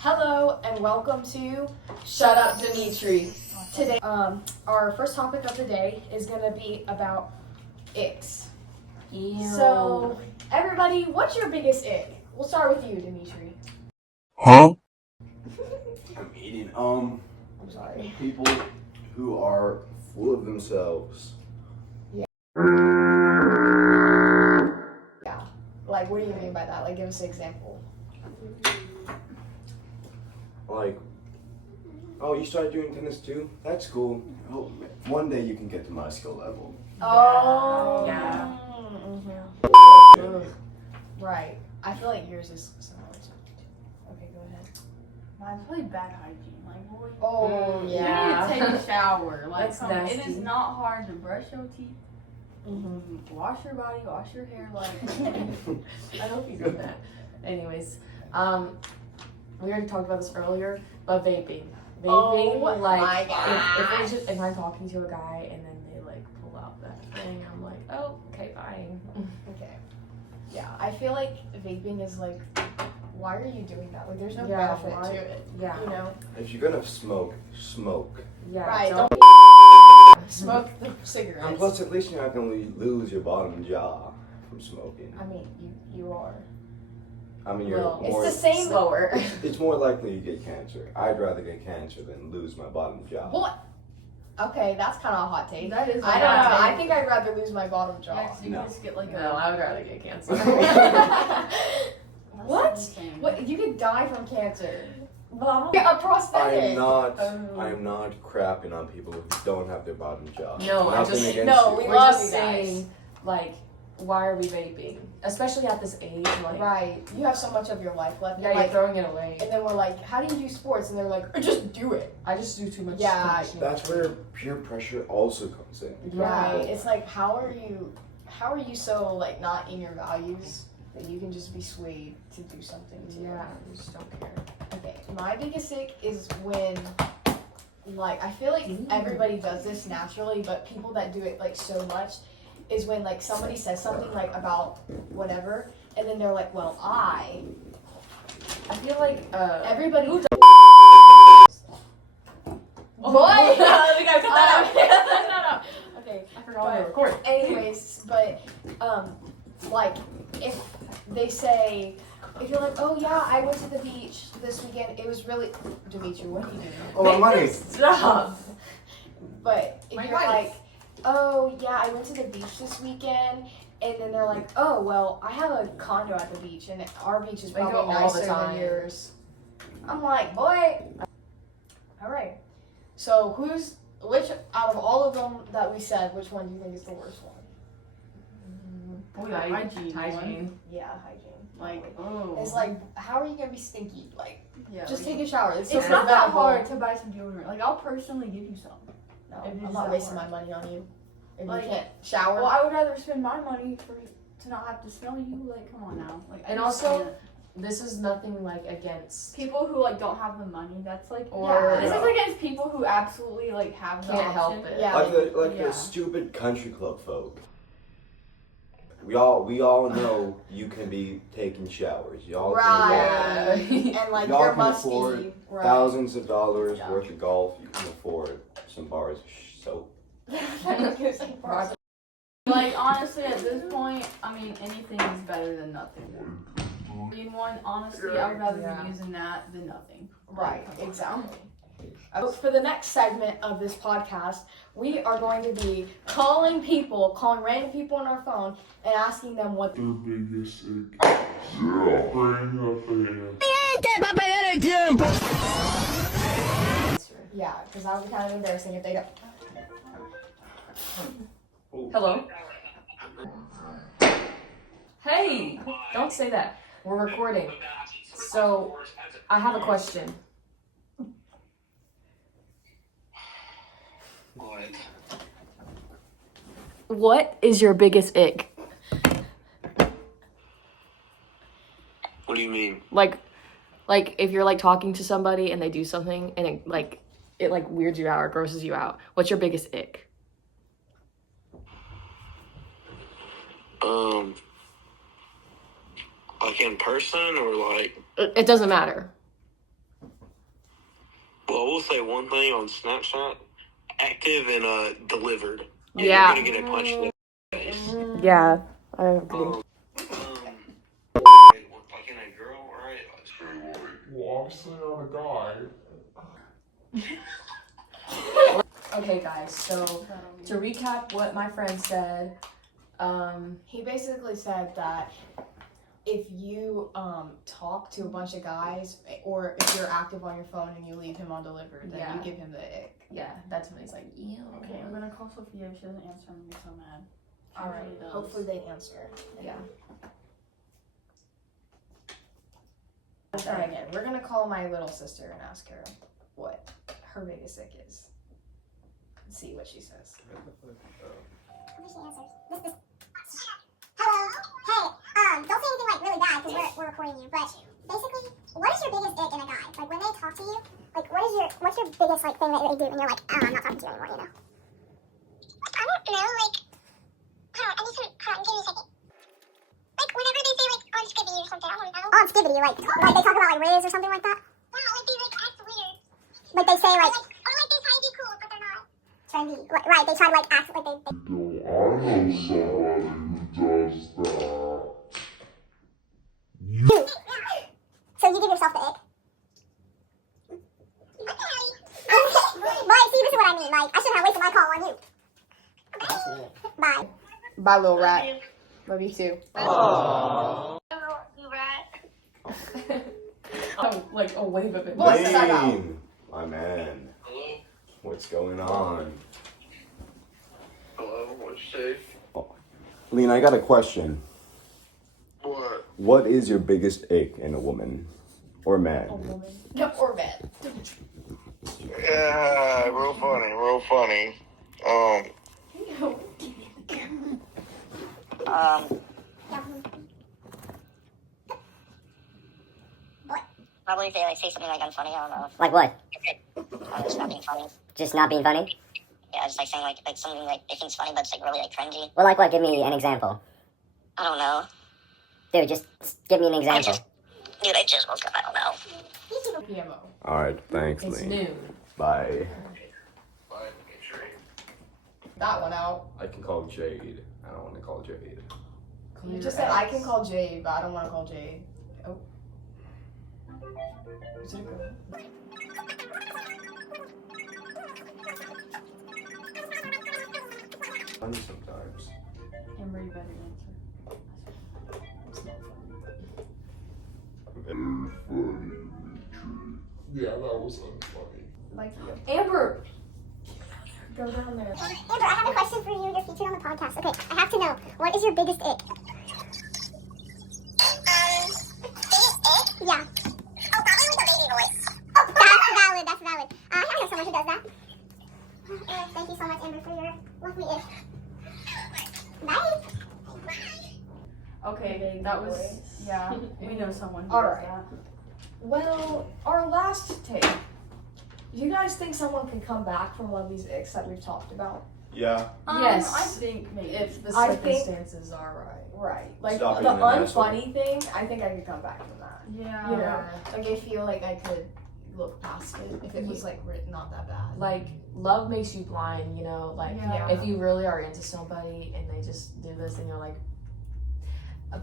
Hello and welcome to Shut Up Dimitri. Today, our first topic of the day is gonna be about icks. Ew. So, everybody, what's your biggest ick? We'll start with you, Dimitri. Huh? I'm eating. I'm sorry. People who are full of themselves. Yeah. Like, what do you mean by that? Like, give us an example. Like, oh, you started doing tennis too? That's cool. Oh, one day you can get to my skill level. Oh. Yeah. Mhm. Right. I feel like yours is similar to. Okay, go ahead. Mine's really bad hygiene. Like, boy, Oh, you yeah. need to take a shower. Like, That's it is nasty. not hard to brush your teeth, Mm-hmm. wash your body, wash your hair. Like, I hope you do that. Anyways, we already talked about this earlier, but vaping. Vaping, Oh like, my if I'm talking to a guy and then they like pull out that thing, I'm like, oh, okay, fine. Okay. Yeah, I feel like vaping is like, why are you doing that? Like, there's no Yeah, benefit why? to it. Yeah. You know? If you're gonna smoke, smoke. Yeah. Right. Don't, Don't smoke the cigarettes. And plus, at least you're not gonna lose your bottom jaw from smoking. I mean, you are. I mean, you're Well, more. It's the same. slower. It's more likely you get cancer. I'd rather get cancer than lose my bottom jaw. What? Okay, that's kind of a hot take. that is. I don't know. bad. I think I'd rather lose my bottom Yeah, jaw. 'cause you No. can just get like No, I would rather get cancer. What? Insane. What? You could die from cancer. Well, Get a I prosthetic. am not. Oh. I am not crapping on people who don't have their bottom jaw. No, I Nothing just- against no, you. we we're love just you guys. saying, like, why are we vaping? Especially at this age, like, Right. You have so much of your life left. yeah, and, you're like, throwing it away. and then we're like, how do you do sports? And they're like, just do it. I just do too much. Yeah, punishing. That's where peer pressure also comes in. Yeah. Right. It's like, how are you so like not in your values that you can just be swayed to do something to Yeah, I just don't care. Okay, my biggest ick is when, like, I feel like everybody does this naturally, but people that do it like so much is when like somebody says something like about whatever, and then they're like, well, I feel like everybody who does. Oh, Boy! we gotta cut that out. No. Okay. I forgot we were recording. Anyways, but like if they say, if you're like, oh yeah, I went to the beach this weekend. It was really, Dimitri, what are you doing? Oh, my money. Stop. But if My you're wife. like, oh yeah, I went to the beach this weekend, and then they're like, oh well, I have a condo at the beach, and our beach is They go probably all the nicer than time. yours. I'm like, boy. All right. So which out of all of them that we said, which one do you think is the worst one? Boy, the hygiene. Hygiene. Yeah, hygiene. Like, oh. It's like, how are you gonna be stinky? Like, yeah, just like, take a shower. It's, It's so not that preventable. hard to buy some deodorant. Like, I'll personally give you some. No, It I'm is not that wasting hard. my money on you. If Like- you can't shower. Well, I would rather spend my money to not have to smell you. Like, come on now. Like, I And just also- can't. This is nothing like against People who like don't have the money. That's like, or Yeah. this is against people who absolutely like have the can't option. help it. Yeah. Like Yeah. the stupid country club folk. We all know you can be taking showers. Y'all Right. can And like Y'all you're can musty. afford Right. thousands of dollars Yeah. worth of golf. You can afford some bars of soap. Like honestly, at this point, I mean anything is better than nothing. In one, honestly, I would rather Yeah. be using that than nothing. Right, exactly. For the next segment of this podcast, we are going to be calling random people on our phone and asking them what The biggest ick. Yeah. Bring up yeah, because that would be kind of embarrassing if they don't. Hello? Hey! Don't say that. We're recording. So, I have a question. What is your biggest ick? What do you mean? Like if you're like talking to somebody and they do something and it weirds you out or grosses you out. What's your biggest ick? Like in person or like It doesn't matter. Well, I will say one thing on Snapchat: active and delivered. Yeah. You're gonna get a punch in the face. Yeah, I agree. Like in a girl, right? Well, obviously I'm a guy. Okay, guys, so to recap what my friend said, He basically said that if you talk to a bunch of guys, or if you're active on your phone and you leave him undelivered, then Yeah. you give him the ick. yeah, that's when he's like, ew. Okay, I'm gonna call Sophia. If she doesn't answer, I'm gonna be so mad. She All right. usually does. Hopefully they answer. Yeah. Try again. We're gonna call my little sister and ask her what her biggest ick is. And see what she says. Hello. Hey. Don't say anything like really bad because we're recording you. But basically, what is your biggest ick in a guy? Like when they talk to you, like what's your biggest like thing that they do, and you're like, oh, I'm not talking to you anymore, you know? I don't know. Like, hold on. I need some. Hold on. Give me a second. Like whenever they say like on Skibbity or something, I don't know. On Skibbity, like they talk about like Riz or something like that. Yeah, like they like act weird. Like they say like, or like they try to be cool, but they're not. Trendy. Right. They try to like act like they. I know somebody who does that. So you give yourself the ick. Right, see, this is what I mean. Like, I shouldn't have wasted my call on you. Bye. Bye, little rat. Love you too. Oh, like a wave of it. What's the side out? Lane, my man. Hello? What's going on? Hello? What'd you say? Lean, I got a question. What? What is your biggest ick in a woman or man? Yep, or bad. Yeah, real funny, real funny. Probably if they like say something like unfunny, I don't know. Like what? Just not being funny. Just not being funny? Yeah, just like saying like something like they think's funny but it's like really like cringy. Well, like what? Give me an example. I don't know. Dude, just give me an example. I just woke up, I don't know. PMO. Alright, thanks, It's Lean. noon. Bye. That one out. I can call Jade. I don't want to call Jade. You just said I can call Jade, but I don't want to call Jade. Oh. Is it a girl? Funny sometimes. Amber, you better answer. It's not funny. Very funny, Dimitri. Yeah, that was unfunny. Like you. Amber! Go down there. Amber, I have a question for you. You're featured on the podcast. Okay, I have to know. What is your biggest ick? Biggest ick? Yeah. Oh, probably like a baby voice. Oh, that's valid. That's valid. I know someone who does that. Thank you so much, Amber, for your lovely ick. Bye. Okay, that was yeah. We know someone who All does right. that. Well, our last take. Do you guys think someone can come back from one of these icks that we've talked about? Yeah. Yes. I think maybe. If the I think- circumstances are right. Right. Like Stop the being an asshole. unfunny thing, I think I could come back from that. Yeah. You know? Like I feel like I could look past it if it was like written not that bad. Like, love makes you blind, you know? Like, Yeah. if you really are into somebody and they just do this and you're like,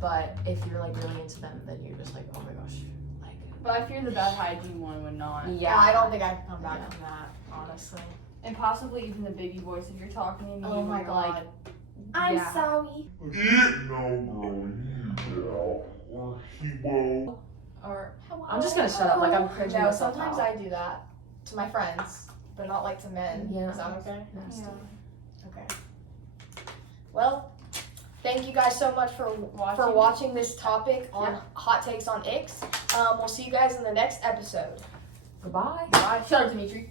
but if you're like really into them, then you're just like, oh my gosh. Like, But I fear the bad hygiene one would not. Yeah, I don't think I could come back Yeah. from that, honestly. And possibly even the baby voice if you're talking to me. Oh my and god. Like, I'm Yeah. sorry. No, bro, you or he will. or I'm just gonna shut up. Like, I'm cringing No, myself sometimes out. I do that to my friends, but not like to men. Yeah. Is that okay? Nasty. yeah. Okay. Well, thank you guys so much for watching this topic on hot takes on icks. We'll see you guys in the next episode. Goodbye. Bye. Shut up, Dimitri.